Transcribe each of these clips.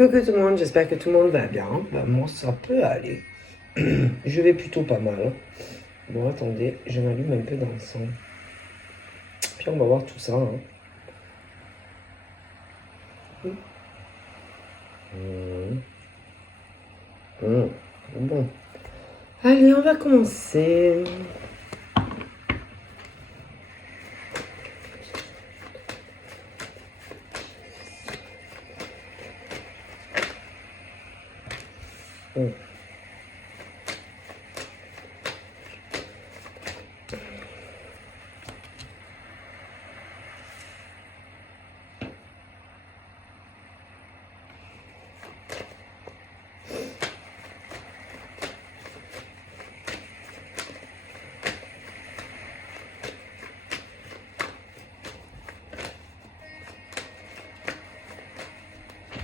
Coucou tout le monde, j'espère que tout le monde va bien. Bah, moi, ça peut aller. Je vais plutôt pas mal. Bon, attendez, je m'allume un peu dans le son. Puis on va voir tout ça. Hein. Bon. Allez, on va commencer.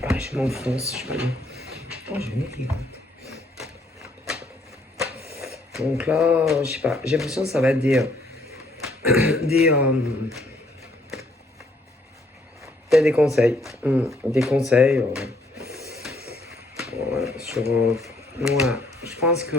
Ah, je m'enfonce, je vais... Oh, je vais mettre. Donc là, je sais pas, j'ai l'impression que ça va être des, peut-être des conseils. Des conseils sur... ouais, je pense que...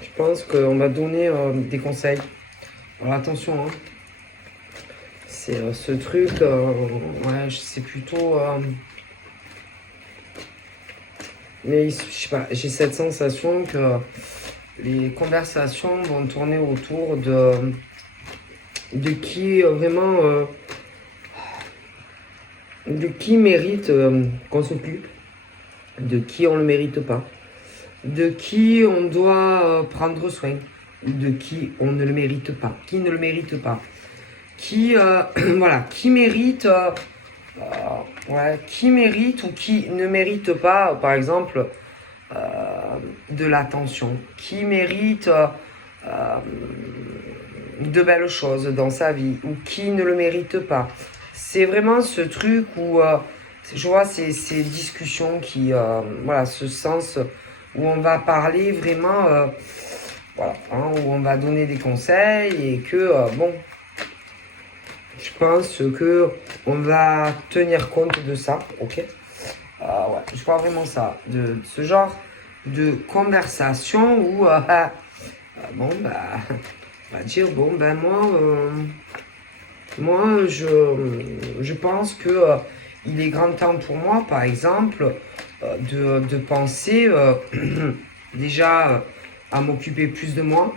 je pense qu'on va donner des conseils. Alors attention, hein. C'est ce truc, ouais, c'est plutôt... mais je sais pas, j'ai cette sensation que les conversations vont tourner autour de qui vraiment... de qui mérite qu'on s'occupe, de qui on ne le mérite pas, de qui on doit prendre soin, de qui on ne le mérite pas, qui ne le mérite pas, qui, voilà, qui mérite, ouais, qui mérite ou qui ne mérite pas, par exemple, de l'attention, qui mérite de belles choses dans sa vie ou qui ne le mérite pas. C'est vraiment ce truc où je vois ces discussions qui, voilà, ce sens où on va parler vraiment, voilà, hein, où on va donner des conseils et que, bon, je pense que on va tenir compte de ça, ok? Ouais, je crois vraiment ça, de ce genre de conversation où, bon, bah, on va dire, bon, ben moi, je pense que il est grand temps pour moi, par exemple, de penser déjà à m'occuper plus de moi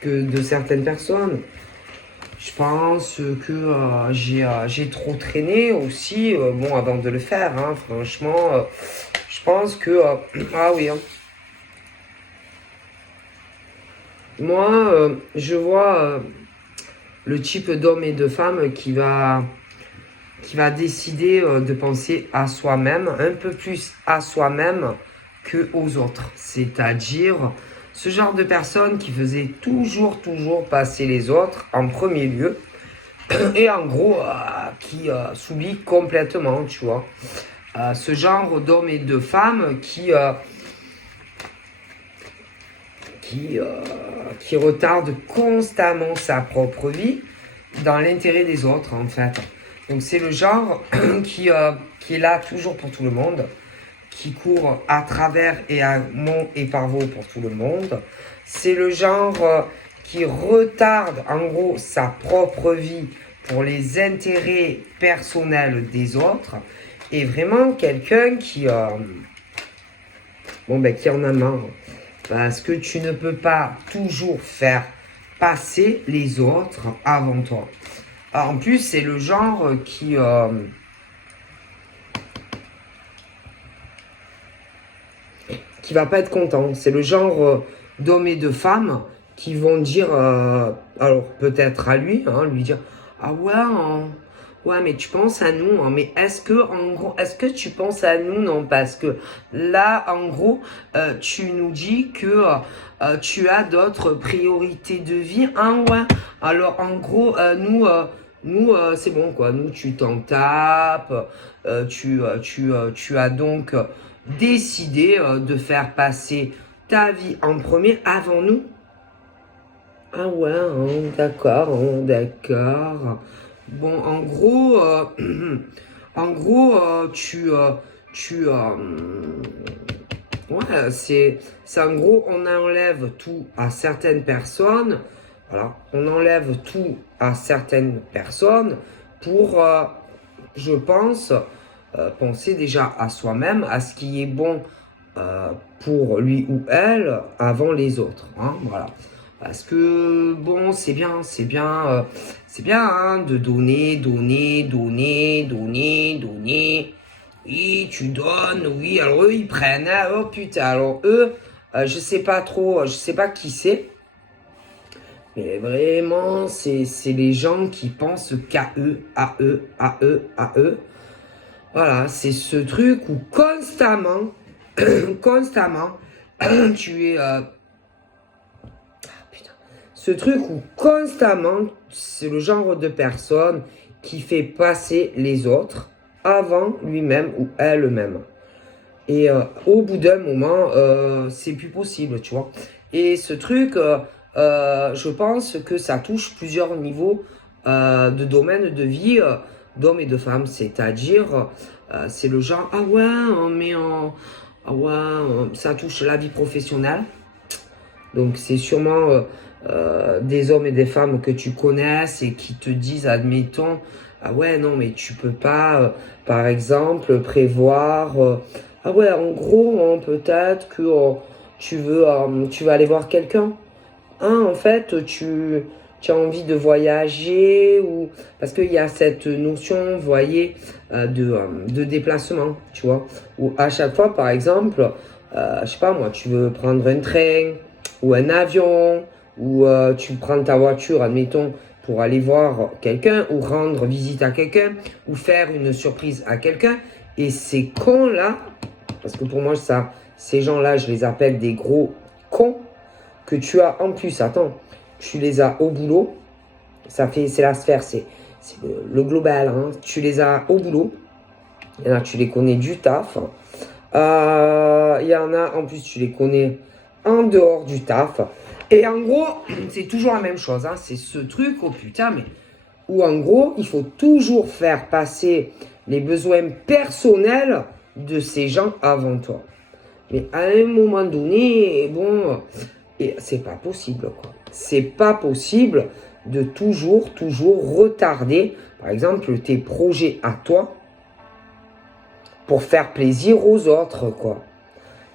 que de certaines personnes. Je pense que j'ai trop traîné aussi, bon, avant de le faire, hein, franchement, je pense que, ah oui, hein. Moi, je vois le type d'homme et de femme qui va décider de penser à soi-même, un peu plus à soi-même que aux autres. C'est-à-dire ce genre de personne qui faisait toujours passer les autres en premier lieu et en gros qui s'oublie complètement, tu vois. Ce genre d'hommes et de femmes qui retarde constamment sa propre vie dans l'intérêt des autres, en fait. Donc c'est le genre qui est là toujours pour tout le monde, qui court à travers et à mon et par vous pour tout le monde. C'est le genre qui retarde en gros sa propre vie pour les intérêts personnels des autres. Et vraiment quelqu'un qui, bon, ben, qui en a marre. Parce que tu ne peux pas toujours faire passer les autres avant toi. Alors, en plus, c'est le genre qui va pas être content. C'est le genre d'hommes et de femmes qui vont dire, alors peut-être à lui, hein, lui dire, ah ouais, ouais, mais tu penses à nous, hein, mais est-ce que tu penses à nous? Non, parce que là, en gros, tu nous dis que tu as d'autres priorités de vie, hein, ouais. Alors, en gros, nous, c'est bon, quoi. Nous, tu t'en tapes, tu as donc décidé de faire passer ta vie en premier avant nous. Ah ouais, hein, d'accord, hein, d'accord. Bon, en gros, en gros, tu, ouais, c'est en gros, on enlève tout à certaines personnes. Voilà, on enlève tout à certaines personnes pour, je pense, penser déjà à soi-même, à ce qui est bon euh, pour lui ou elle avant les autres. Hein, voilà. Parce que bon, c'est bien hein, de donner, donner, donner, donner, donner. Oui, tu donnes, oui. Alors eux, ils prennent. Hein, oh putain, alors eux, je sais pas trop, je sais pas qui c'est. Mais vraiment, c'est les gens qui pensent qu'à eux, à eux, à eux, à eux. Voilà, c'est ce truc où constamment, constamment, tu es... putain. Ce truc où constamment, c'est le genre de personne qui fait passer les autres avant lui-même ou elle-même. Et au bout d'un moment, c'est plus possible, tu vois. Et ce truc, je pense que ça touche plusieurs niveaux de domaines de vie d'hommes et de femmes. C'est-à-dire, c'est le genre, ah ouais, ah ouais, ça touche la vie professionnelle. Donc c'est sûrement des hommes et des femmes que tu connaisses et qui te disent, admettons, ah ouais, non, mais tu peux pas, par exemple, prévoir, ah ouais, en gros, hein, peut-être que tu vas aller voir quelqu'un. Hein, en fait, tu as envie de voyager ou parce qu'il y a cette notion, vous voyez, de déplacement, tu vois, où à chaque fois, par exemple, je sais pas moi, tu veux prendre un train ou un avion ou tu prends ta voiture, admettons, pour aller voir quelqu'un ou rendre visite à quelqu'un ou faire une surprise à quelqu'un. Et ces cons-là, parce que pour moi, ça, ces gens-là, je les appelle des gros cons que tu as en plus, attends, tu les as au boulot, c'est la sphère, c'est le global, hein, tu les as au boulot, et là tu les connais du taf, il y en a en plus tu les connais en dehors du taf, et en gros c'est toujours la même chose, hein, c'est ce truc, oh putain, mais où en gros il faut toujours faire passer les besoins personnels de ces gens avant toi. Mais à un moment donné, bon, et c'est pas possible, quoi. C'est pas possible de toujours, toujours retarder, par exemple, tes projets à toi pour faire plaisir aux autres, quoi.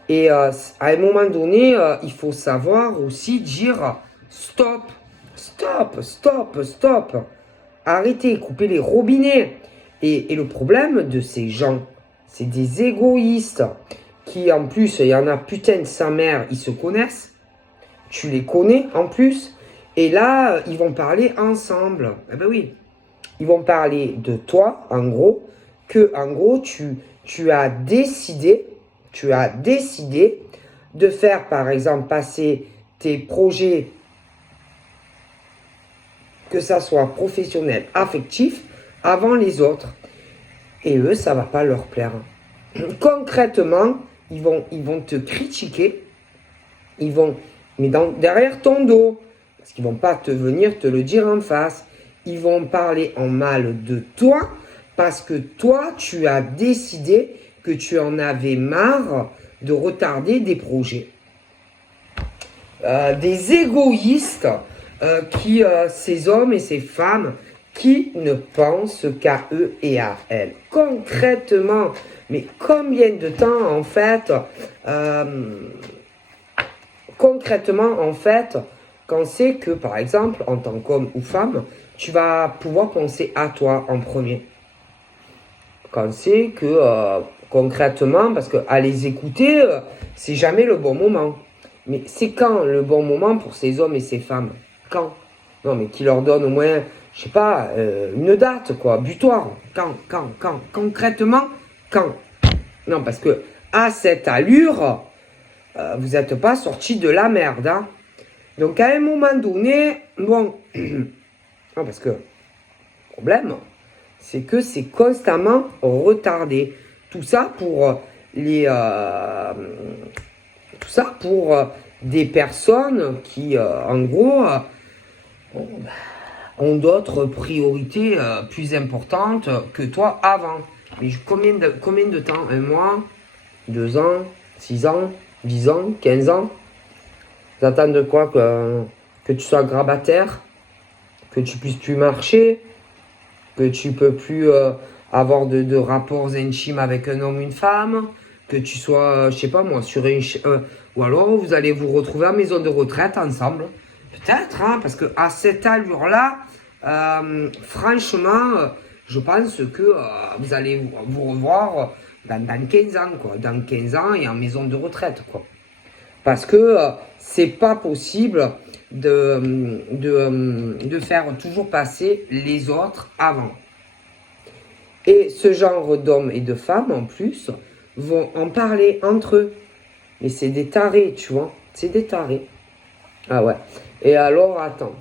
Et à un moment donné, il faut savoir aussi dire stop, stop, stop, stop. Arrêtez, coupez les robinets. Et le problème de ces gens, c'est des égoïstes qui, en plus, il y en a putain de sa mère, ils se connaissent. Tu les connais en plus. Et là, ils vont parler ensemble. Eh ben oui, ils vont parler de toi, en gros, que en gros, tu as décidé de faire, par exemple, passer tes projets, que ça soit professionnel, affectif, avant les autres. Et eux, ça va pas leur plaire. Concrètement, ils vont te critiquer, ils vont, mais derrière ton dos, parce qu'ils vont pas te venir te le dire en face. Ils vont parler en mal de toi parce que toi, tu as décidé que tu en avais marre de retarder des projets. Des égoïstes ces hommes et ces femmes qui ne pensent qu'à eux et à elles. Concrètement, mais combien de temps en fait concrètement, en fait, quand c'est que, par exemple, en tant qu'homme ou femme, tu vas pouvoir penser à toi en premier. Quand c'est que, concrètement, parce qu'à les écouter, c'est jamais le bon moment. Mais c'est quand le bon moment pour ces hommes et ces femmes? Quand? Non, mais qui leur donne au moins, je sais pas, une date, quoi, butoir. Quand? Concrètement, quand? Non, parce que à cette allure, vous n'êtes pas sorti de la merde, hein. Donc à un moment donné, bon, non, parce que le problème, c'est que c'est constamment retardé. Tout ça pour tout ça pour des personnes qui, en gros, ont d'autres priorités plus importantes que toi avant. Mais combien de temps? Un mois? 2 ans? 6 ans? 10 ans? 15 ans? Ils attendent de quoi? Que tu sois grabataire? Que tu puisses plus marcher? Que tu peux plus avoir de rapports intimes avec un homme ou une femme? Que tu sois, je sais pas moi, sur ou alors vous allez vous retrouver à maison de retraite ensemble. Peut-être, hein, parce que à cette allure-là, franchement, je pense que vous allez vous revoir dans 15 ans, quoi. Dans 15 ans et en maison de retraite, quoi. Parce que c'est pas possible de faire toujours passer les autres avant. Et ce genre d'hommes et de femmes, en plus, vont en parler entre eux. Mais c'est des tarés, tu vois. C'est des tarés. Ah ouais. Et alors, attends.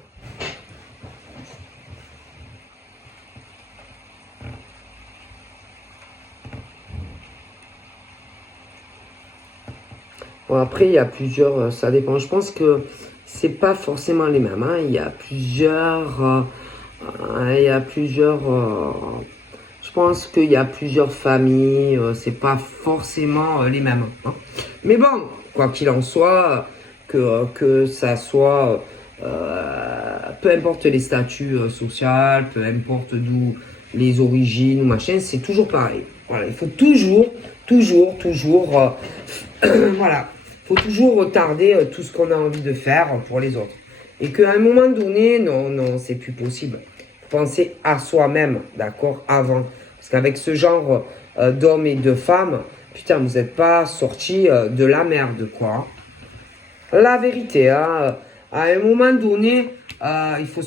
Bon, après, il y a plusieurs... ça dépend. Je pense que c'est pas forcément les mêmes. Hein. Il y a plusieurs... je pense qu'il y a plusieurs familles. C'est pas forcément les mêmes. Hein. Mais bon, quoi qu'il en soit, que ça soit... peu importe les statuts sociaux, peu importe d'où les origines ou machin, c'est toujours pareil. Voilà, il faut toujours, voilà, faut toujours retarder tout ce qu'on a envie de faire pour les autres. Et qu'à un moment donné, non, c'est plus possible. Faut penser à soi-même, d'accord, avant. Parce qu'avec ce genre d'hommes et de femmes, putain, vous n'êtes pas sortis de la merde, quoi. La vérité, hein, à un moment donné, il faut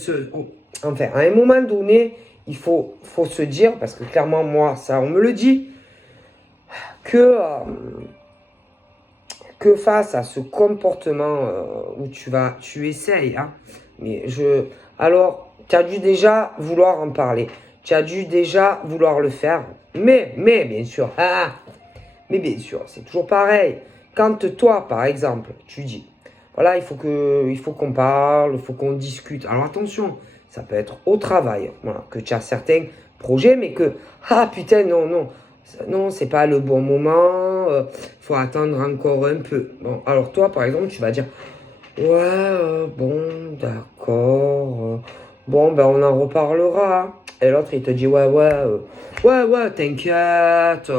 enfin, à un moment donné, il faut se dire, parce que clairement, moi, ça, on me le dit, que face à ce comportement où tu essayes, hein, alors, tu as dû déjà vouloir en parler, tu as dû déjà vouloir le faire, mais bien sûr, mais bien sûr, c'est toujours pareil. Quand toi, par exemple, tu dis, voilà, il faut qu'on parle, il faut qu'on discute. Alors attention, ça peut être au travail, voilà, que tu as certains projets, mais que, putain, non, c'est pas le bon moment, faut attendre encore un peu. Bon, alors toi, par exemple, tu vas dire, ouais, bon, d'accord, bon, ben on en reparlera. Et l'autre, il te dit, ouais, t'inquiète,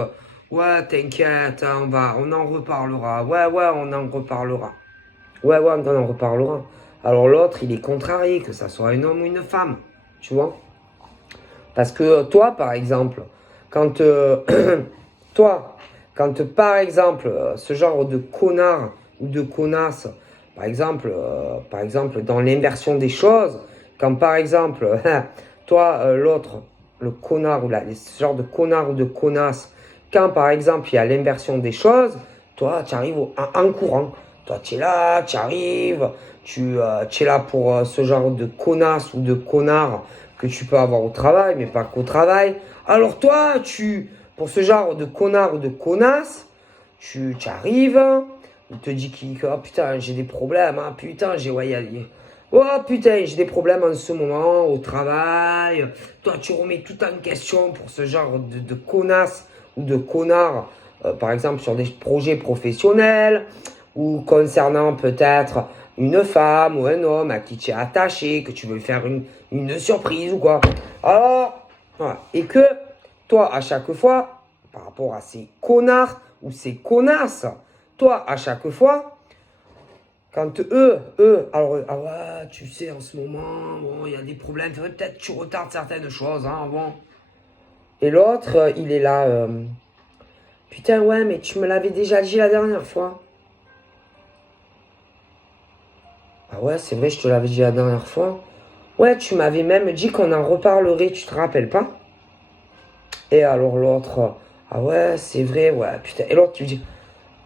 hein, on en reparlera, ouais, on en reparlera. Ouais, on en reparlera. Alors l'autre, il est contrarié, que ça soit un homme ou une femme, tu vois. Parce que toi, par exemple, quand, par exemple, ce genre de connard ou de connasse, par exemple, dans l'inversion des choses, quand par exemple, toi, l'autre, le connard ou ce genre de connard ou de connasse, quand par exemple il y a l'inversion des choses, toi, tu arrives en courant. Toi, tu es là, tu arrives, tu es là pour ce genre de connasse ou de connard que tu peux avoir au travail, mais pas qu'au travail. Alors toi, pour ce genre de connard ou de connasse, tu arrives, il te dit oh putain, j'ai des problèmes, hein, putain, oh putain, j'ai des problèmes en ce moment au travail. Toi, tu remets tout en question pour ce genre de connasse ou de connard, par exemple sur des projets professionnels ou concernant peut-être une femme ou un homme à qui tu es attaché, que tu veux faire une surprise ou quoi. Alors, voilà. Et que toi, à chaque fois, par rapport à ces connards ou ces connasses, toi, à chaque fois, quand eux, alors, ouais, tu sais, en ce moment, bon, il y a des problèmes, faudrait peut-être que tu retardes certaines choses, hein, bon. Et l'autre, il est là, putain, ouais, mais tu me l'avais déjà dit la dernière fois. Ah ouais, c'est vrai, je te l'avais dit la dernière fois. Ouais, tu m'avais même dit qu'on en reparlerait, tu te rappelles pas? Et alors l'autre, ah ouais, c'est vrai, ouais, putain. Et l'autre, tu dis,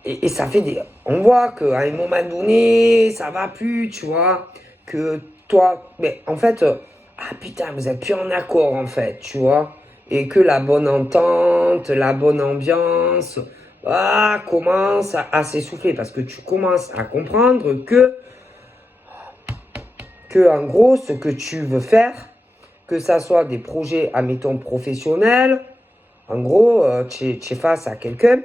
et ça fait des... On voit qu'à un moment donné, ça va plus, tu vois. Que toi, mais en fait, putain, vous êtes plus en accord, en fait, tu vois. Et que la bonne entente, la bonne ambiance, commence à s'essouffler. Parce que tu commences à comprendre que que en gros, ce que tu veux faire, que ça soit des projets, admettons, professionnels, en gros, tu es face à quelqu'un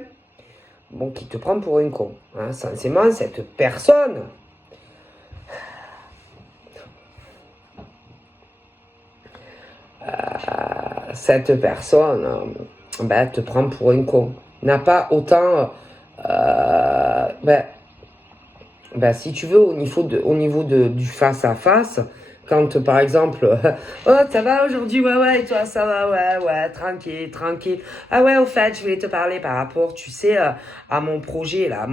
bon, qui te prend pour un con. Hein. Censément, cette personne, ben, te prend pour un con. N'a pas autant... ben, si tu veux, au niveau du face-à-face, quand par exemple, oh, ça va aujourd'hui, ouais, ouais, et toi, ça va, ouais, ouais, tranquille, tranquille. Ah ouais, au fait, je voulais te parler par rapport, tu sais, à mon projet, là,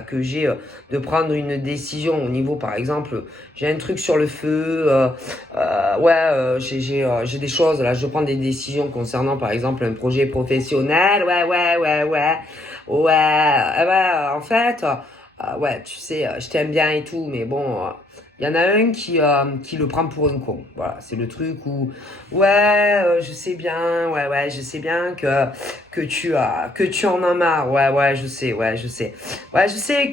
que j'ai de prendre une décision au niveau, par exemple, j'ai un truc sur le feu, ouais, j'ai des choses, là, je prends des décisions concernant, par exemple, un projet professionnel, ouais, ouais, ouais, ouais, ouais, en fait... ouais, tu sais, je t'aime bien et tout, mais bon, il y en a un qui le prend pour un con. Voilà, c'est le truc où, ouais, je sais bien, ouais, ouais, je sais bien que tu en as marre. Ouais, ouais, je sais, ouais, je sais. Ouais, je sais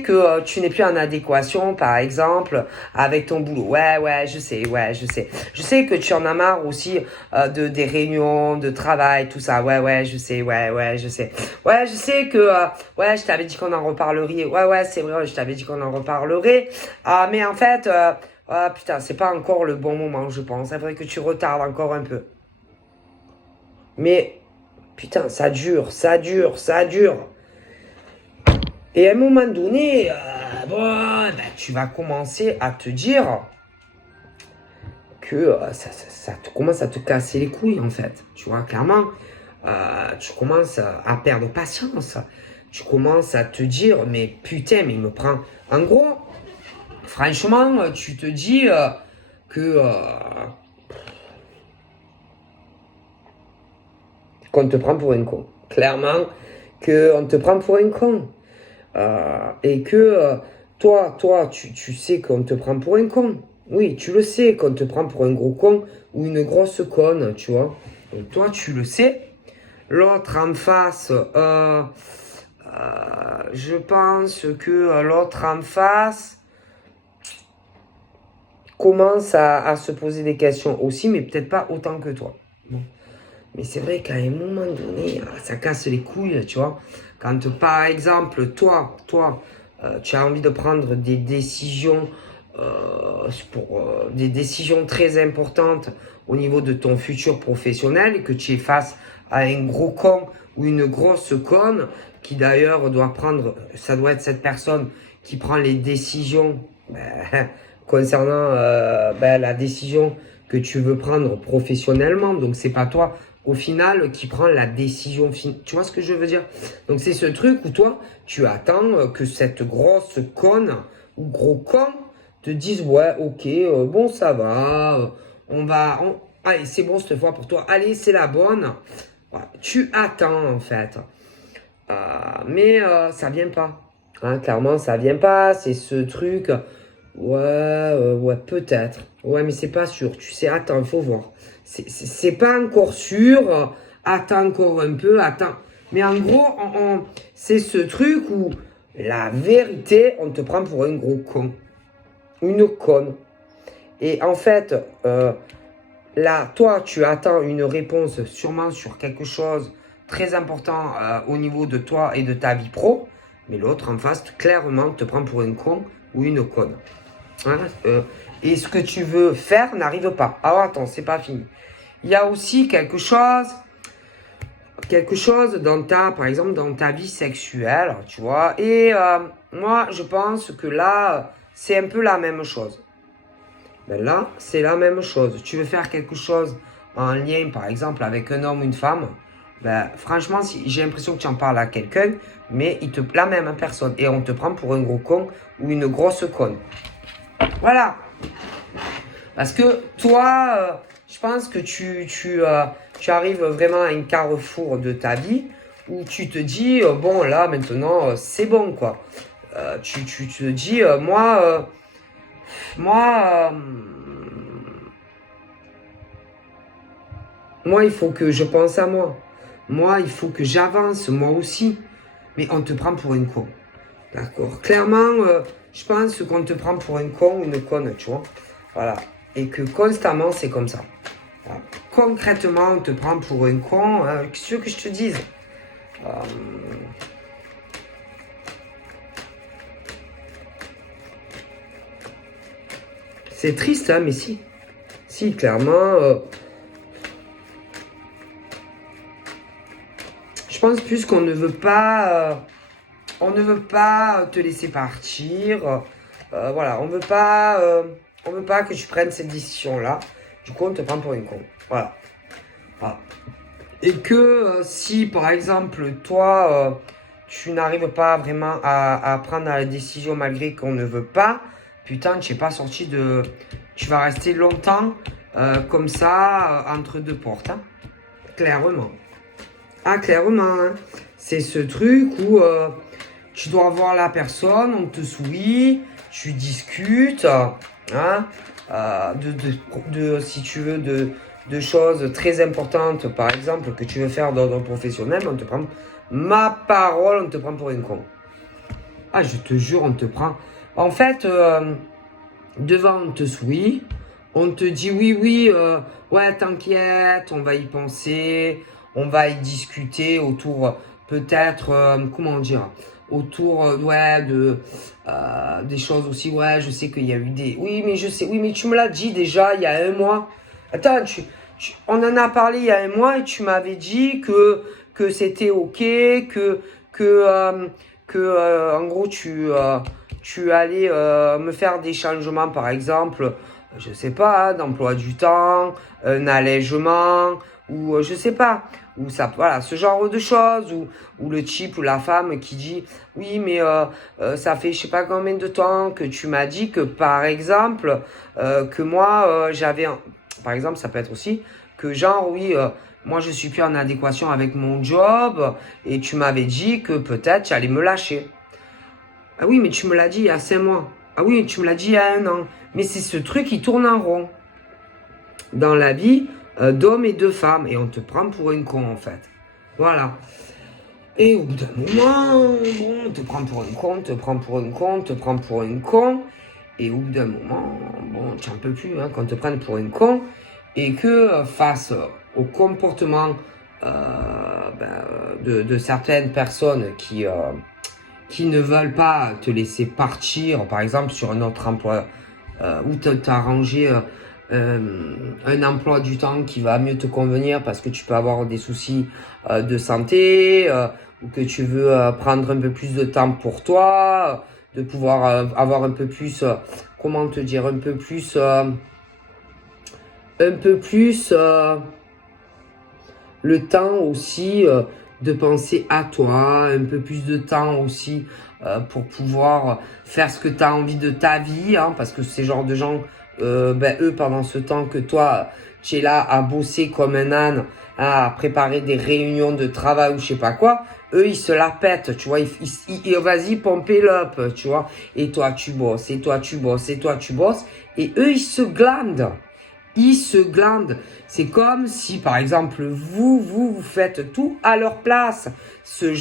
que tu n'es plus en adéquation, par exemple, avec ton boulot. Ouais, ouais, je sais, ouais, je sais. Je sais que tu en as marre aussi des réunions, de travail, tout ça. Ouais, ouais, je sais, ouais, ouais, je sais. Ouais, je sais que, ouais, je t'avais dit qu'on en reparlerait. Ouais, ouais, c'est vrai, je t'avais dit qu'on en reparlerait. Mais en fait, ah, putain, c'est pas encore le bon moment, je pense. C'est vrai que tu retardes encore un peu. Mais, putain, ça dure, ça dure, ça dure. Et à un moment donné, bon, ben, tu vas commencer à te dire que ça commence à te casser les couilles, en fait. Tu vois, clairement, tu commences à perdre patience. Tu commences à te dire, mais putain, mais il me prend... En gros, franchement, tu te dis que... qu'on te prend pour un con. Clairement, qu'on te prend pour un con. Et que toi, tu sais qu'on te prend pour un con. Oui, tu le sais qu'on te prend pour un gros con ou une grosse conne, tu vois. Donc toi, tu le sais. L'autre en face, je pense que l'autre en face commence à se poser des questions aussi, mais peut-être pas autant que toi. Bon. Mais c'est vrai qu'à un moment donné, ça casse les couilles, tu vois. Quand par exemple, toi, tu as envie de prendre des décisions des décisions très importantes au niveau de ton futur professionnel et que tu es face à un gros con ou une grosse conne qui d'ailleurs doit prendre, ça doit être cette personne qui prend les décisions concernant la décision que tu veux prendre professionnellement. Donc c'est pas toi au final qui prend la décision finale. Tu vois ce que je veux dire? Donc c'est ce truc où toi tu attends que cette grosse conne ou gros con te dise ouais ok bon ça va allez c'est bon cette fois pour toi, allez c'est la bonne. Ouais, tu attends en fait. Mais ça vient pas. Hein, clairement, ça vient pas. C'est ce truc. Ouais, peut-être. Ouais, mais c'est pas sûr. Tu sais, attends, il faut voir. C'est pas encore sûr. Attends encore un peu, attends. Mais en gros, c'est ce truc où la vérité, on te prend pour un gros con. Une conne. Et en fait, là, toi, tu attends une réponse sûrement sur quelque chose très important au niveau de toi et de ta vie pro, mais l'autre en face, clairement, te prend pour un con ou une conne. Hein, et ce que tu veux faire n'arrive pas. Ah, attends, c'est pas fini. Il y a aussi quelque chose dans par exemple, dans ta vie sexuelle, tu vois. Et moi, je pense que là, c'est un peu la même chose. Ben là, c'est la même chose. Tu veux faire quelque chose en lien, par exemple, avec un homme ou une femme, ben, franchement, j'ai l'impression que tu en parles à quelqu'un, mais la même personne. Et on te prend pour un gros con ou une grosse conne. Voilà. Parce que toi, je pense que tu arrives vraiment à un carrefour de ta vie où tu te dis, bon, là, maintenant, c'est bon, quoi. Tu te dis, moi, moi, il faut que je pense à moi. Moi, il faut que j'avance, moi aussi. Mais on te prend pour une con. D'accord. Clairement, je pense qu'on te prend pour un con ou une conne, tu vois. Voilà. Et que constamment, c'est comme ça. Voilà. Concrètement, on te prend pour un con. Qu'est-ce que je te dise? C'est triste, hein, mais si. Si, clairement. Je pense plus qu'on ne veut pas. On ne veut pas te laisser partir. Voilà, on veut pas que tu prennes cette décision-là. Du coup, on te prend pour une con. Voilà. Voilà. Et que si, par exemple, toi, tu n'arrives pas vraiment à prendre la décision malgré qu'on ne veut pas, putain, tu n'es pas sorti de... Tu vas rester longtemps comme ça, entre deux portes. Hein. Clairement. Ah, clairement. Hein. C'est ce truc où tu dois voir la personne, on te sourit, tu discutes, hein, si tu veux, de choses très importantes, par exemple, que tu veux faire d'ordre professionnel, on te prend, ma parole, on te prend pour une con. Ah, je te jure, on te prend. En fait, devant, on te sourit, on te dit oui, ouais, t'inquiète, on va y penser, on va y discuter autour, peut-être, comment dire, autour, ouais, des choses aussi, ouais, je sais qu'il y a eu des... Oui, mais je sais, oui, mais tu me l'as dit déjà il y a un mois. Attends, on en a parlé il y a un mois et tu m'avais dit que c'était ok, en gros, tu allais me faire des changements, par exemple, je sais pas, hein, d'emploi du temps, un allègement, ou je sais pas, ou ça, voilà, ce genre de choses, ou le type ou la femme qui dit, oui, mais ça fait je sais pas combien de temps que tu m'as dit que, par exemple, que moi, par exemple, ça peut être aussi, que genre, oui, moi, je suis plus en adéquation avec mon job, et tu m'avais dit que peut-être tu allais me lâcher. Ah oui, mais tu me l'as dit il y a 5 mois. Ah oui, tu me l'as dit il y a 1 an. Mais c'est ce truc qui tourne en rond dans la vie d'hommes et de femmes. Et on te prend pour une con, en fait. Voilà. Et au bout d'un moment, bon, on te prend pour une con, te prend pour une con, te prend pour une con. Et au bout d'un moment, bon, tu n'en peux plus hein, qu'on te prenne pour une con. Et que face au comportement de certaines personnes qui ne veulent pas te laisser partir, par exemple, sur un autre emploi, ou t'arranger un emploi du temps qui va mieux te convenir parce que tu peux avoir des soucis de santé, ou que tu veux prendre un peu plus de temps pour toi, de pouvoir avoir un peu plus, comment te dire, un peu plus le temps aussi de penser à toi, un peu plus de temps aussi pour pouvoir faire ce que tu as envie de ta vie, hein, parce que ces genres de gens, eux, pendant ce temps que toi, tu es là à bosser comme un âne, hein, à préparer des réunions de travail ou je sais pas quoi, eux, ils se la pètent, tu vois, vas-y, pomper l'up, tu vois, et toi, tu bosses, et toi, tu bosses, et toi, tu bosses, et eux, ils se glandent. Ils se glandent. C'est comme si, par exemple, vous faites tout à leur place. Ce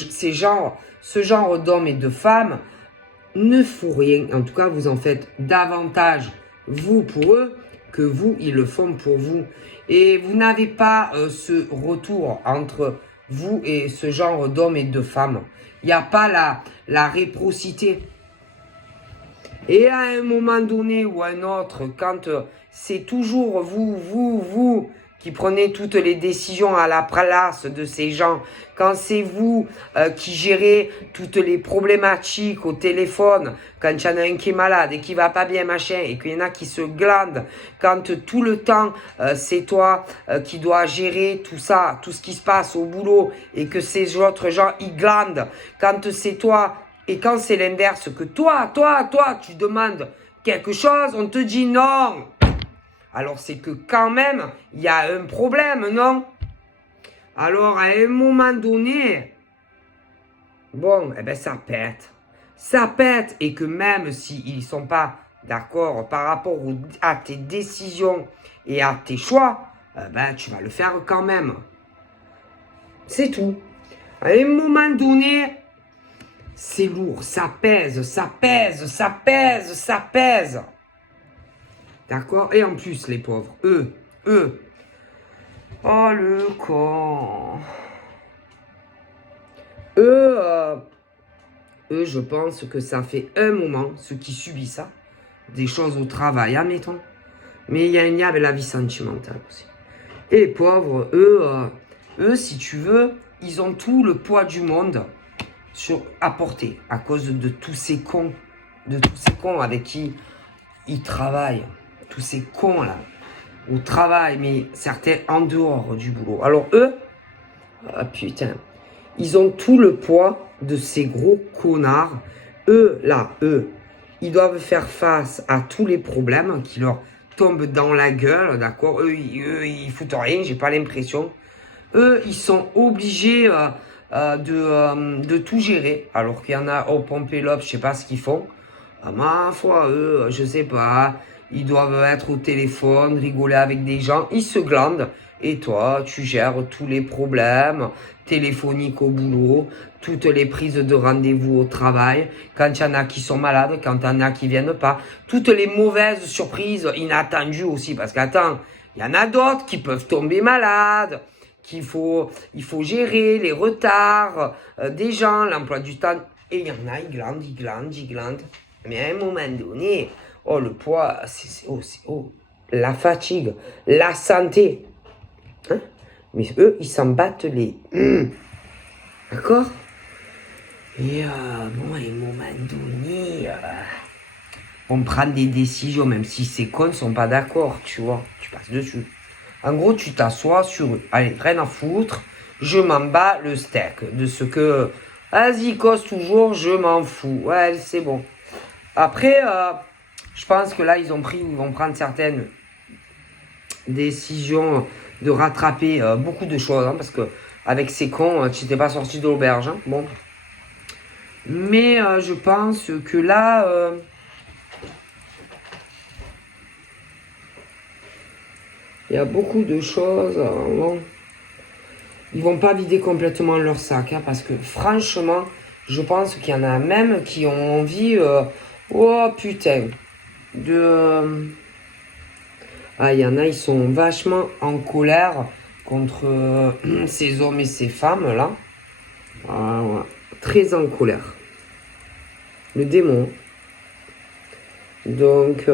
genre d'hommes et de femmes ne font rien. En tout cas, vous en faites davantage, vous, pour eux, que vous, ils le font pour vous. Et vous n'avez pas ce retour entre vous et ce genre d'hommes et de femmes. Il n'y a pas la réciprocité. Et à un moment donné ou à un autre, quand c'est toujours vous qui prenez toutes les décisions à la place de ces gens, quand c'est vous qui gérez toutes les problématiques au téléphone, quand il y en a un qui est malade et qui va pas bien, machin, et qu'il y en a qui se glandent, quand tout le temps c'est toi qui dois gérer tout ça, tout ce qui se passe au boulot, et que ces autres gens ils glandent, quand c'est toi... Et quand c'est l'inverse, que toi, tu demandes quelque chose, on te dit non. Alors c'est que quand même, il y a un problème, non? Alors à un moment donné, bon, eh ben ça pète. Ça pète. Et que même s'ils ne sont pas d'accord par rapport à tes décisions et à tes choix, ben tu vas le faire quand même. C'est tout. À un moment donné... C'est lourd, ça pèse, ça pèse, ça pèse, ça pèse. D'accord? Et en plus, les pauvres, eux. Oh, le con. Eux, je pense que ça fait un moment, ceux qui subissent ça, des choses au travail, admettons. Mais il y a un lien avec la vie sentimentale aussi. Et les pauvres, eux, si tu veux, ils ont tout le poids du monde à porter à cause de tous ces cons, avec qui ils travaillent, tous ces cons là, au travail, mais certains en dehors du boulot. Alors eux, putain, ils ont tout le poids de ces gros connards. Eux, ils doivent faire face à tous les problèmes qui leur tombent dans la gueule, d'accord? Eux, ils foutent rien, j'ai pas l'impression. Eux, ils sont obligés de tout gérer, alors qu'il y en a au Pompélope, je sais pas ce qu'ils font. Ma foi, eux, je sais pas, ils doivent être au téléphone, rigoler avec des gens, ils se glandent. Et toi, tu gères tous les problèmes téléphoniques au boulot, toutes les prises de rendez-vous au travail, quand il y en a qui sont malades, quand il y en a qui viennent pas, toutes les mauvaises surprises inattendues aussi, parce qu'attends, il y en a d'autres qui peuvent tomber malades, il faut gérer les retards des gens, l'emploi du temps, et il y en a, ils glandent. Mais à un moment donné, oh le poids, la fatigue, la santé. Hein? Mais eux, ils s'en battent les... D'accord? Et bon, à un moment donné, on prend des décisions, même si ces cons ne sont pas d'accord, tu vois. Tu passes dessus. En gros, tu t'assois sur eux. Allez, rien à foutre. Je m'en bats le steak. De ce que... Vas-y, cause toujours, je m'en fous. Ouais, c'est bon. Après, je pense que là, ils vont prendre certaines décisions de rattraper beaucoup de choses. Hein, parce que avec ces cons, tu n'étais pas sorti de l'auberge. Hein, bon. Mais je pense que là... il y a beaucoup de choses. Bon. Ils vont pas vider complètement leur sac. Hein, parce que franchement, je pense qu'il y en a même qui ont envie... oh putain. Ah, il y en a, ils sont vachement en colère contre ces hommes et ces femmes là. Ah, ouais. Très en colère. Le démon. Donc...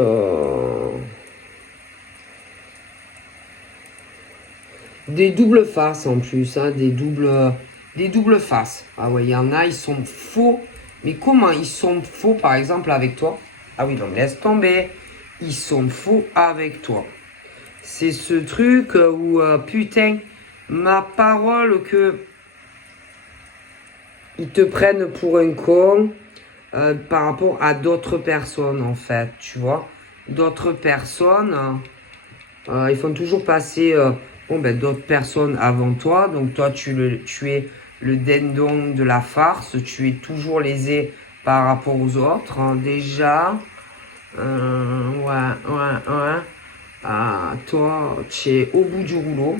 des doubles faces en plus, hein, des doubles faces. Ah ouais, il y en a, ils sont faux. Mais comment ils sont faux, par exemple, avec toi? Ah oui, non, laisse tomber. Ils sont faux avec toi. C'est ce truc où, putain, ma parole que ils te prennent pour un con par rapport à d'autres personnes, en fait, tu vois. D'autres personnes, ils font toujours passer... d'autres personnes avant toi, donc toi tu es le dindon de la farce, tu es toujours lésé par rapport aux autres, hein, déjà. Ouais. Ah, toi, tu es au bout du rouleau,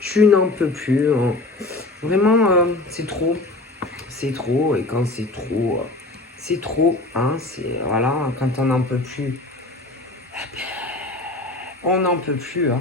tu n'en peux plus. Hein. Vraiment, c'est trop, et quand c'est trop, hein, voilà, quand on n'en peut plus, on n'en peut plus, hein.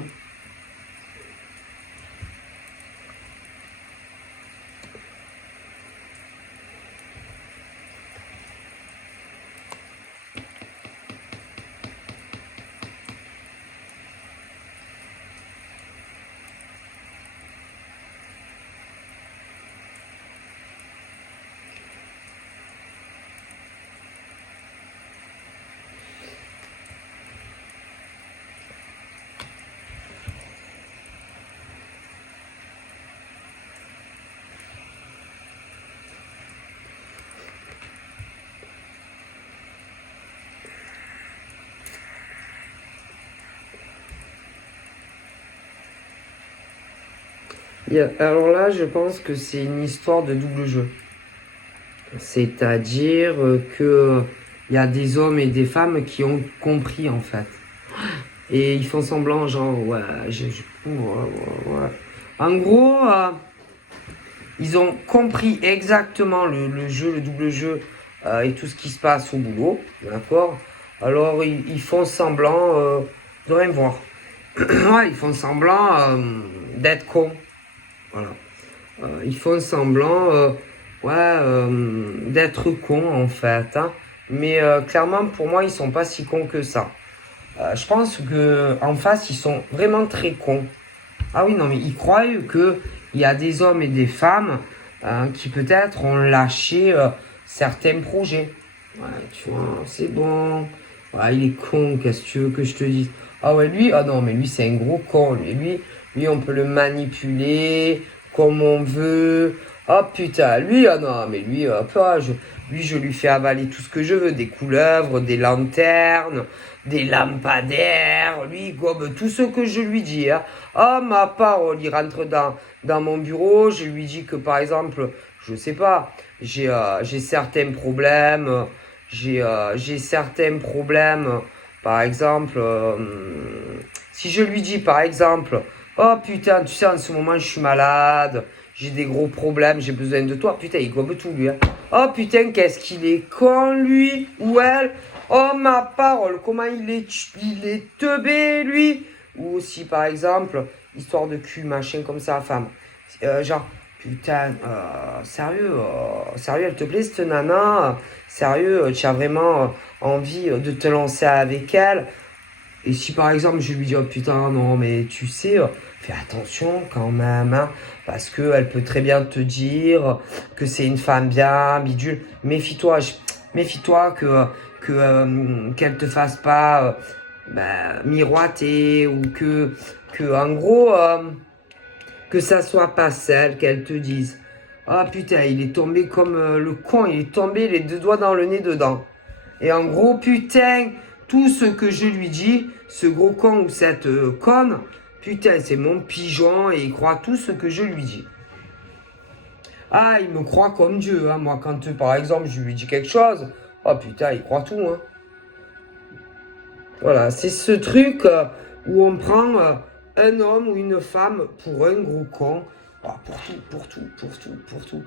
Alors là, je pense que c'est une histoire de double jeu. C'est-à-dire que il y a des hommes et des femmes qui ont compris en fait. Et ils font semblant, genre, ouais. En gros, Ils ont compris exactement le jeu, le double jeu et tout ce qui se passe au boulot, d'accord? Alors ils font semblant de rien voir. Ouais, ils font semblant d'être cons. Voilà. Ils font semblant d'être cons en fait. Hein. Mais clairement pour moi ils sont pas si cons que ça. Je pense que en face ils sont vraiment très cons. Ah oui non mais ils croient que il y a des hommes et des femmes qui peut-être ont lâché certains projets. Ouais, tu vois, c'est bon. Ouais, il est con, qu'est-ce que tu veux que je te dise? Ah ouais, lui, ah non, mais lui, c'est un gros con. Lui, on peut le manipuler comme on veut. Oh putain, lui, ah non, mais lui, je lui fais avaler tout ce que je veux. Des couleuvres, des lanternes, des lampadaires. Lui, il gobe tout ce que je lui dis. Hein. Oh, ma parole, il rentre dans mon bureau. Je lui dis que, par exemple, je sais pas, j'ai certains problèmes. J'ai certains problèmes. Par exemple, si je lui dis, par exemple, oh putain, tu sais, en ce moment, je suis malade. J'ai des gros problèmes, j'ai besoin de toi. Putain, il gobe tout, lui. Hein. Oh putain, qu'est-ce qu'il est con, lui ou elle. Oh ma parole, comment il est teubé, lui. Ou aussi, par exemple, histoire de cul, machin, comme ça, femme. Genre, putain, sérieux, elle te plaît, cette nana? Sérieux, tu as vraiment envie de te lancer avec elle? Et si par exemple je lui dis, oh putain, non, mais tu sais, fais attention quand même, hein, parce qu'elle peut très bien te dire que c'est une femme bien, bidule. Méfie-toi qu'elle te fasse pas miroiter ou en gros, que ça soit pas celle qu'elle te dise. Ah putain, il est tombé comme le con, il est tombé les deux doigts dans le nez dedans. Et en gros, putain, tout ce que je lui dis, ce gros con ou cette conne, putain, c'est mon pigeon et il croit tout ce que je lui dis. Ah, il me croit comme Dieu, hein. Moi, quand par exemple je lui dis quelque chose, oh putain, il croit tout, hein. Voilà, c'est ce truc où on prend un homme ou une femme pour un gros con. Oh, pour tout.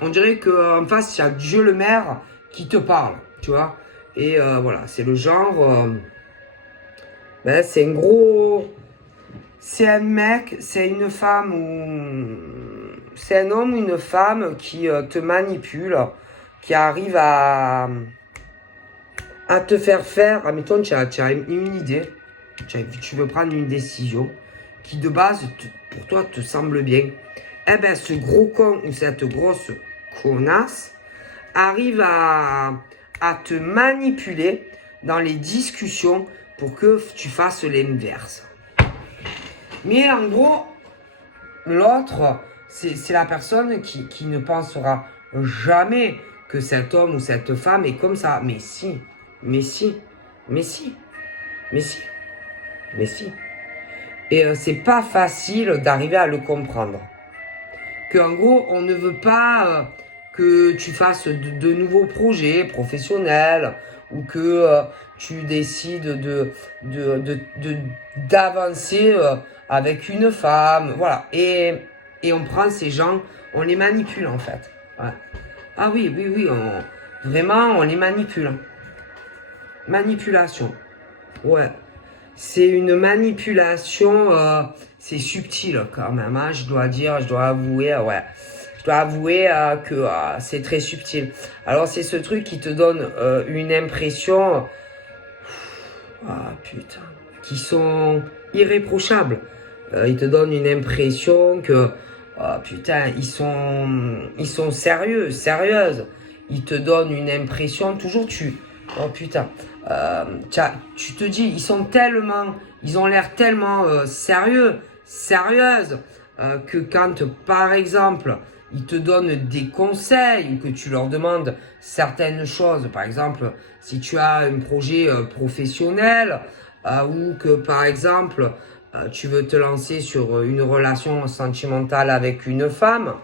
On dirait qu'en face, il y a Dieu le maire qui te parle, tu vois. Et voilà, c'est le genre... c'est un gros... C'est un mec, c'est une femme ou... C'est un homme ou une femme qui te manipule, qui arrive à te faire, admettons, tu as une idée, tu veux prendre une décision qui de base, pour toi, te semble bien. Eh ben, ce gros con ou cette grosse connasse arrive à te manipuler dans les discussions pour que tu fasses l'inverse. Mais en gros, l'autre, c'est la personne qui ne pensera jamais que cet homme ou cette femme est comme ça. Mais si. Et c'est pas facile d'arriver à le comprendre. Qu'en gros, on ne veut pas que tu fasses de nouveaux projets professionnels ou que tu décides d'avancer avec une femme. Voilà. Et on prend ces gens, on les manipule en fait. Ouais. Ah oui, vraiment, on les manipule. Manipulation. Ouais. C'est une manipulation, c'est subtil quand même, hein, je dois avouer, ouais. Je dois avouer que c'est très subtil. Alors c'est ce truc qui te donne une impression, putain, qui sont irréprochables. Ils te donnent une impression que, putain, ils sont sérieuses. Ils te donnent une impression, toujours oh putain, tu te dis, ils ont l'air tellement sérieuses, que quand, par exemple, ils te donnent des conseils ou que tu leur demandes certaines choses, par exemple, si tu as un projet professionnel ou que, par exemple, tu veux te lancer sur une relation sentimentale avec une femme,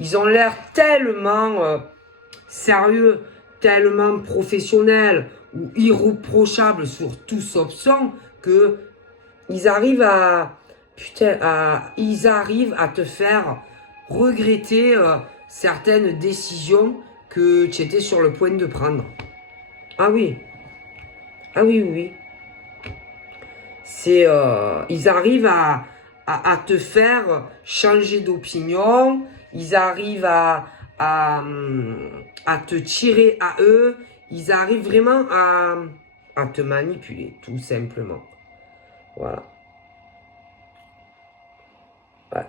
ils ont l'air tellement sérieux, tellement professionnels ou irréprochables sur tout soupçon que ils arrivent à te faire regretter certaines décisions que tu étais sur le point de prendre. Ah oui. Ah oui, oui, oui. C'est, ils arrivent à te faire changer d'opinion. Ils arrivent à te tirer à eux. Ils arrivent vraiment à te manipuler, tout simplement. Voilà. Ouais.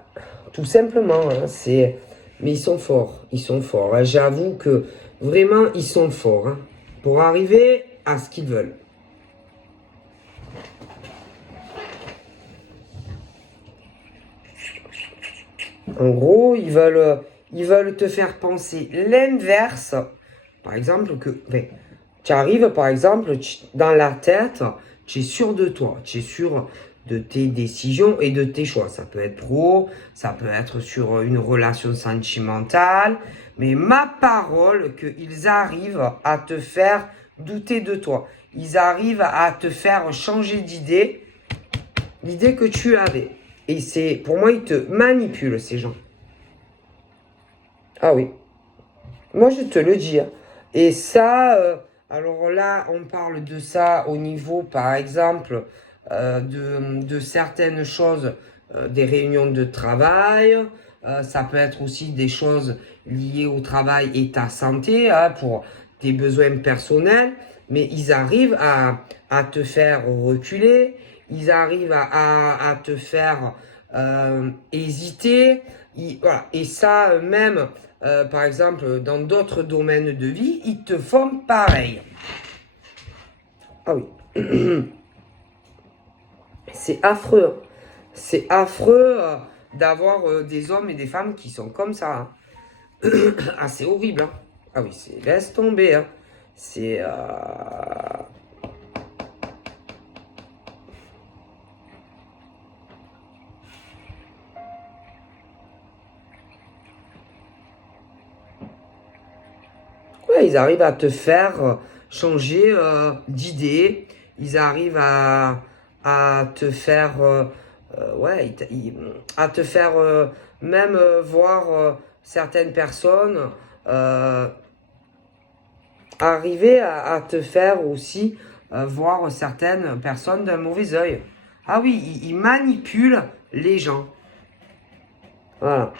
Tout simplement, hein, c'est... Mais ils sont forts, ils sont forts. Hein. J'avoue que vraiment, ils sont forts hein, pour arriver à ce qu'ils veulent. En gros, ils veulent te faire penser l'inverse. Par exemple, que ben, tu arrives, par exemple, dans la tête, tu es sûr de toi, tu es sûr de tes décisions et de tes choix. Ça peut être pro, ça peut être sur une relation sentimentale, mais ma parole qu'ils arrivent à te faire douter de toi. Ils arrivent à te faire changer d'idée, l'idée que tu avais. Et c'est, pour moi, ils te manipulent, ces gens. Ah oui, moi je te le dis. Hein. Et ça, alors là, on parle de ça au niveau, par exemple, de certaines choses, des réunions de travail. Ça peut être aussi des choses liées au travail et ta santé, hein, pour tes besoins personnels. Mais ils arrivent à te faire reculer. Ils arrivent à te faire hésiter. Voilà. Et ça, même, par exemple, dans d'autres domaines de vie, ils te font pareil. Ah oui. C'est affreux. C'est affreux d'avoir des hommes et des femmes qui sont comme ça. Hein. Ah, c'est horrible. Hein. Ah oui, laisse tomber. Hein. C'est... Ouais, ils arrivent à te faire changer d'idée. Ils arrivent à te faire... ouais, à te faire même voir certaines personnes arriver à te faire aussi voir certaines personnes d'un mauvais œil. Ah oui, ils manipulent les gens. Voilà.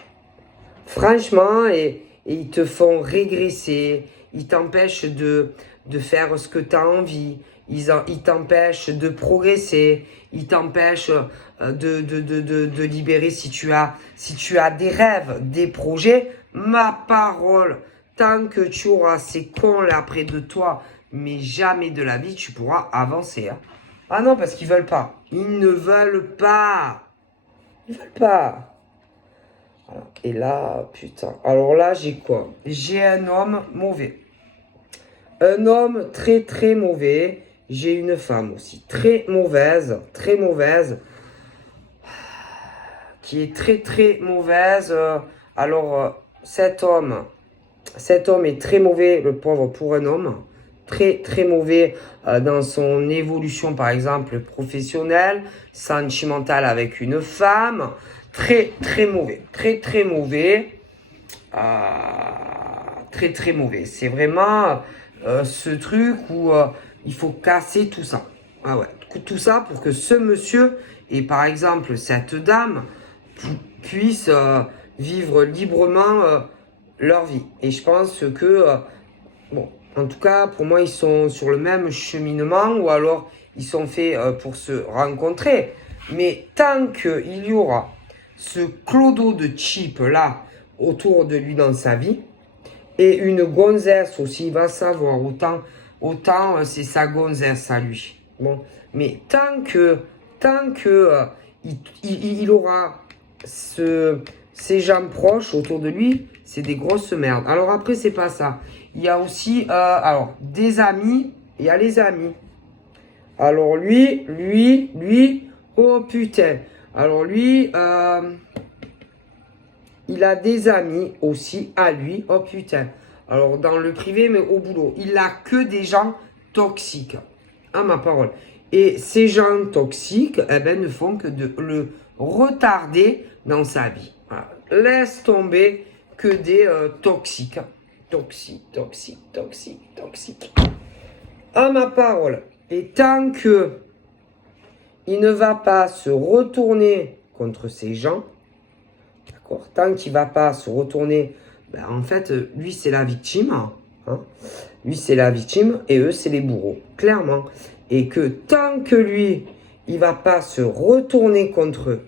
Franchement, et ils te font régresser, ils t'empêchent de faire ce que tu as envie, ils t'empêchent de progresser, ils t'empêchent de libérer si tu as des rêves, des projets. Ma parole, tant que tu auras ces cons-là près de toi, mais jamais de la vie, tu pourras avancer. Hein. Ah non, parce qu'ils veulent pas. Ils ne veulent pas. Ils veulent pas. Et là, putain. Alors là, j'ai quoi? J'ai un homme mauvais. Un homme très très mauvais. J'ai une femme aussi très mauvaise. Très mauvaise. Qui est très très mauvaise. Alors, cet homme est très mauvais, le pauvre, pour un homme. Très très mauvais dans son évolution, par exemple, professionnelle, sentimentale avec une femme. Très très mauvais. Très très mauvais. Très très mauvais. C'est vraiment ce truc où il faut casser tout ça. Ah ouais, tout ça pour que ce monsieur et par exemple cette dame puissent vivre librement leur vie. Et je pense que, bon, en tout cas, pour moi, ils sont sur le même cheminement ou alors ils sont faits pour se rencontrer. Mais tant qu'il y aura ce clodo de cheap là autour de lui dans sa vie, et une gonzesse aussi, il va savoir, autant c'est sa gonzesse à lui. Bon, mais tant que il aura ces gens proches autour de lui, c'est des grosses merdes. Alors après, c'est pas ça. Il y a aussi, alors, des amis, il y a les amis. Alors lui, oh putain. Alors lui, il a des amis aussi à lui. Oh putain. Alors dans le privé, mais au boulot. Il a que des gens toxiques. À ma parole. Et ces gens toxiques, eh ben, ne font que de le retarder dans sa vie. Voilà. Laisse tomber que des toxiques. Toxiques. À ma parole. Et tant que il ne va pas se retourner contre ces gens, d'accord, tant qu'il ne va pas se retourner, ben en fait, lui, c'est la victime. Hein, lui, c'est la victime et eux, c'est les bourreaux, clairement. Et que tant que lui, il ne va pas se retourner contre eux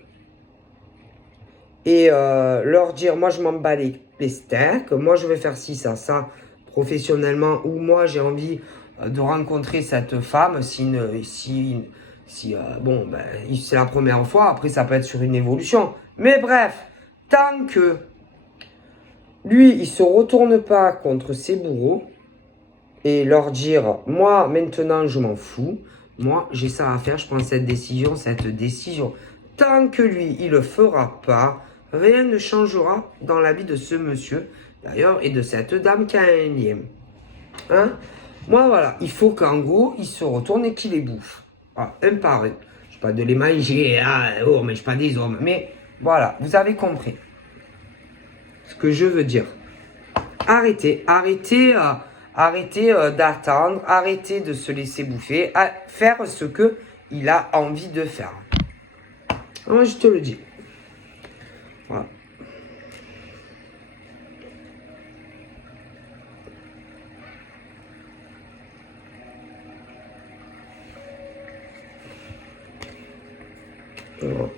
et leur dire, moi, je m'en bats les steaks, moi, je vais faire ci, ça, professionnellement, ou moi, j'ai envie de rencontrer cette femme, bon, ben, c'est la première fois, après, ça peut être sur une évolution. Mais bref, tant que lui, il ne se retourne pas contre ses bourreaux et leur dire, moi, maintenant, je m'en fous. Moi, j'ai ça à faire, je prends cette décision. Tant que lui, il ne le fera pas, rien ne changera dans la vie de ce monsieur, d'ailleurs, et de cette dame qui a un lien. Hein? Moi, voilà, il faut qu'en gros, il se retourne et qu'il les bouffe. Voilà, un par un. Je ne pas de les manger, on ne mange pas des hommes, mais voilà, vous avez compris ce que je veux dire. Arrêtez d'attendre, arrêtez de se laisser bouffer, faire ce que il a envie de faire. Moi, je te le dis. Voilà. Voilà.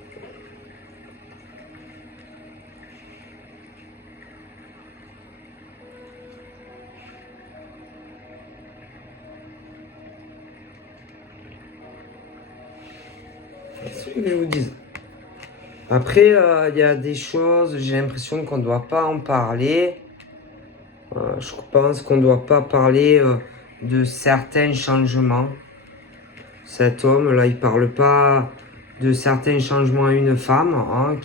C'est ce que je vous dis. Après, il y a des choses, j'ai l'impression qu'on ne doit pas en parler. Je pense qu'on ne doit pas parler de certains changements. Cet homme-là, il ne parle pas de certains changements à une femme. Hein,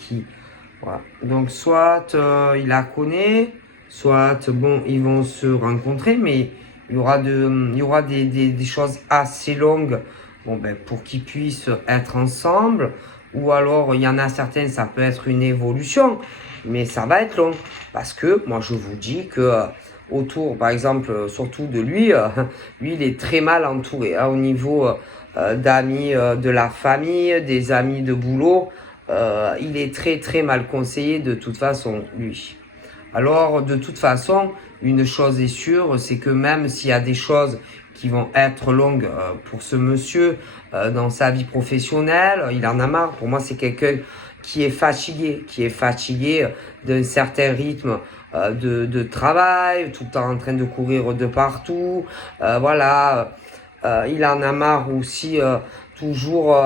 voilà. Donc, soit il la connaît, soit, bon, ils vont se rencontrer, mais il y aura des choses assez longues bon, ben, pour qu'ils puissent être ensemble. Ou alors, il y en a certains, ça peut être une évolution, mais ça va être long. Parce que, moi, je vous dis que autour, par exemple, surtout de lui, lui, il est très mal entouré hein, au niveau d'amis de la famille, des amis de boulot. Il est très, très mal conseillé de toute façon, lui. Alors, de toute façon, une chose est sûre, c'est que même s'il y a des choses qui vont être longues pour ce monsieur dans sa vie professionnelle, il en a marre. Pour moi, c'est quelqu'un qui est fatigué d'un certain rythme de travail, tout le temps en train de courir de partout. Voilà, il en a marre aussi toujours.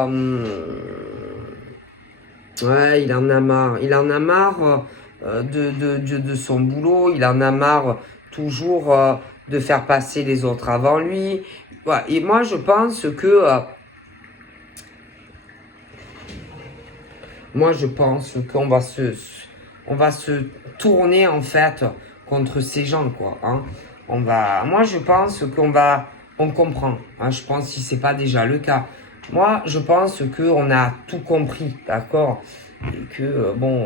Ouais, il en a marre. Il en a marre de son boulot. Il en a marre toujours de faire passer les autres avant lui. Ouais, et moi, je pense que on va se tourner en fait contre ces gens quoi. Hein. Moi, je pense on comprend. Hein, je pense si c'est pas déjà le cas. Moi, je pense que on a tout compris, d'accord, et que bon,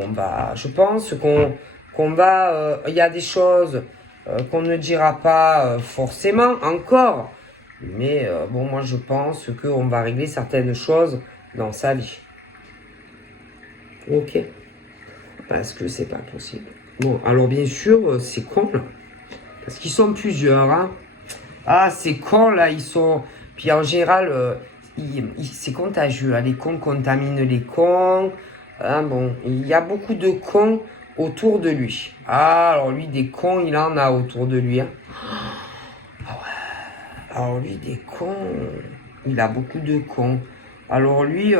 je pense qu'on va, il y a des choses qu'on ne dira pas forcément encore, mais bon, moi, je pense qu'on va régler certaines choses dans sa vie. Ok, parce que c'est pas possible. Bon, alors bien sûr, c'est con là, parce qu'ils sont plusieurs. Hein. Ah, ces cons là, ils sont. Puis en général, c'est contagieux. Hein. Les cons contaminent les cons. Hein, bon, il y a beaucoup de cons autour de lui. Ah, alors lui, des cons, il en a autour de lui. Hein. Ah ouais. Alors lui, des cons, il a beaucoup de cons. Alors lui,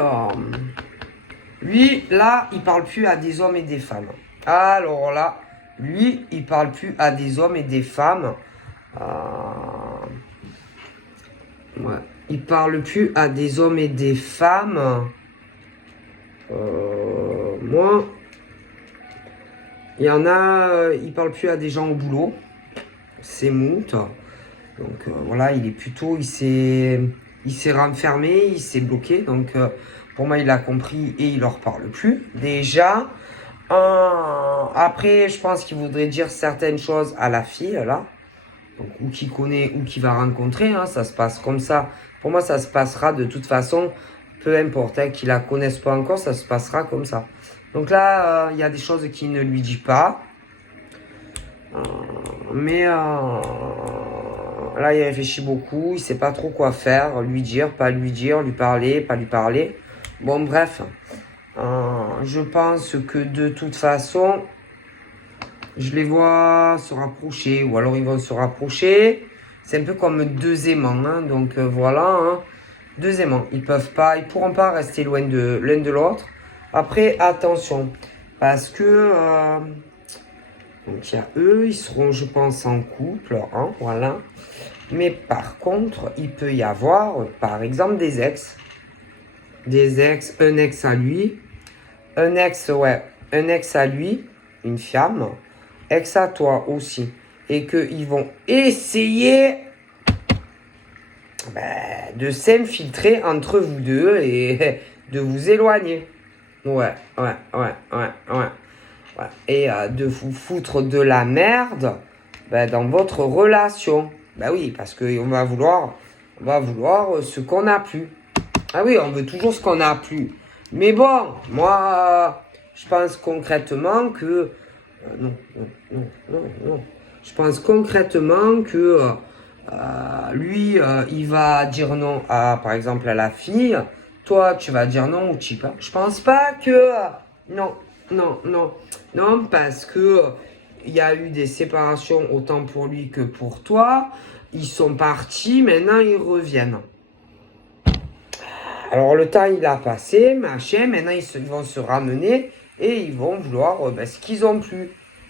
là, il parle plus à des hommes et des femmes. Alors là, lui, il parle plus à des hommes et des femmes. Ouais. Il parle plus à des hommes et des femmes. Moi, il y en a, il parle plus à des gens au boulot. C'est mout. Donc voilà, il est plutôt, il s'est renfermé, il s'est bloqué. Donc pour moi, il a compris et il leur parle plus. Déjà, Après, je pense qu'il voudrait dire certaines choses à la fille, là. Donc, ou qui connaît, ou qui va rencontrer, hein, ça se passe comme ça. Pour moi, ça se passera de toute façon, peu importe, hein, qu'ils la connaissent pas encore, ça se passera comme ça. Donc là, il y a des choses qu'il ne lui dit pas. Mais là, il réfléchit beaucoup, il sait pas trop quoi faire, lui dire, lui parler, pas lui parler. Bon, bref, je pense que de toute façon, je les vois se rapprocher, ou alors ils vont se rapprocher. C'est un peu comme deux aimants, hein, donc voilà, hein, deux aimants. Ils pourront pas rester loin de l'un de l'autre. Après, attention, parce que donc il y a eux, ils seront, je pense, en couple, hein, voilà. Mais par contre, il peut y avoir, par exemple, des ex, un ex à lui, un ex à lui, une femme, ex à toi aussi, et qu'ils vont essayer de s'infiltrer entre vous deux et de vous éloigner. Ouais. Et de vous foutre de la merde dans votre relation. Oui, parce qu'on va vouloir ce qu'on n'a plus. Ah oui, on veut toujours ce qu'on n'a plus. Mais bon, moi, je pense concrètement que... non. Je pense concrètement que lui, il va dire non à, par exemple, à la fille. Toi, tu vas dire non au type. Hein. Je pense pas que... non, parce que il y a eu des séparations autant pour lui que pour toi. Ils sont partis, maintenant ils reviennent. Alors le temps il a passé, machin, maintenant ils vont se ramener et ils vont vouloir ce qu'ils ont plus.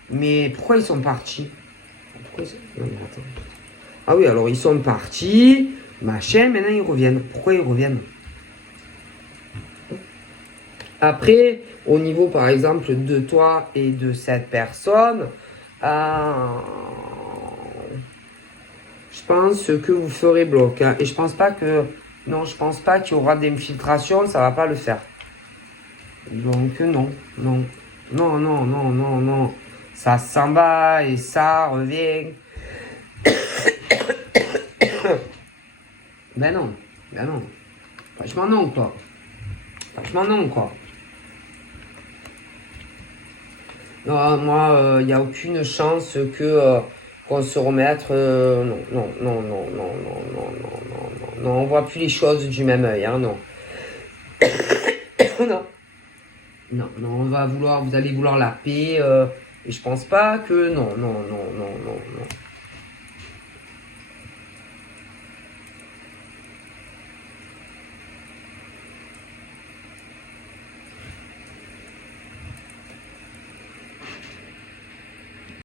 Mais pourquoi ils sont partis? Non, attends. Ah oui, alors ils sont partis, machin, maintenant ils reviennent. Pourquoi ils reviennent? Après, au niveau par exemple de toi et de cette personne, je pense que vous ferez bloc. Hein, et je pense pas que... Non, je pense pas qu'il y aura d'infiltration, ça va pas le faire. Donc non. Ça s'en va et ça revient. Non. Franchement non, quoi. Non, moi, il n'y a aucune chance que qu'on se remette. Non. On voit plus les choses du même œil, hein, non. Non, vous allez vouloir la paix, et je pense pas que, non.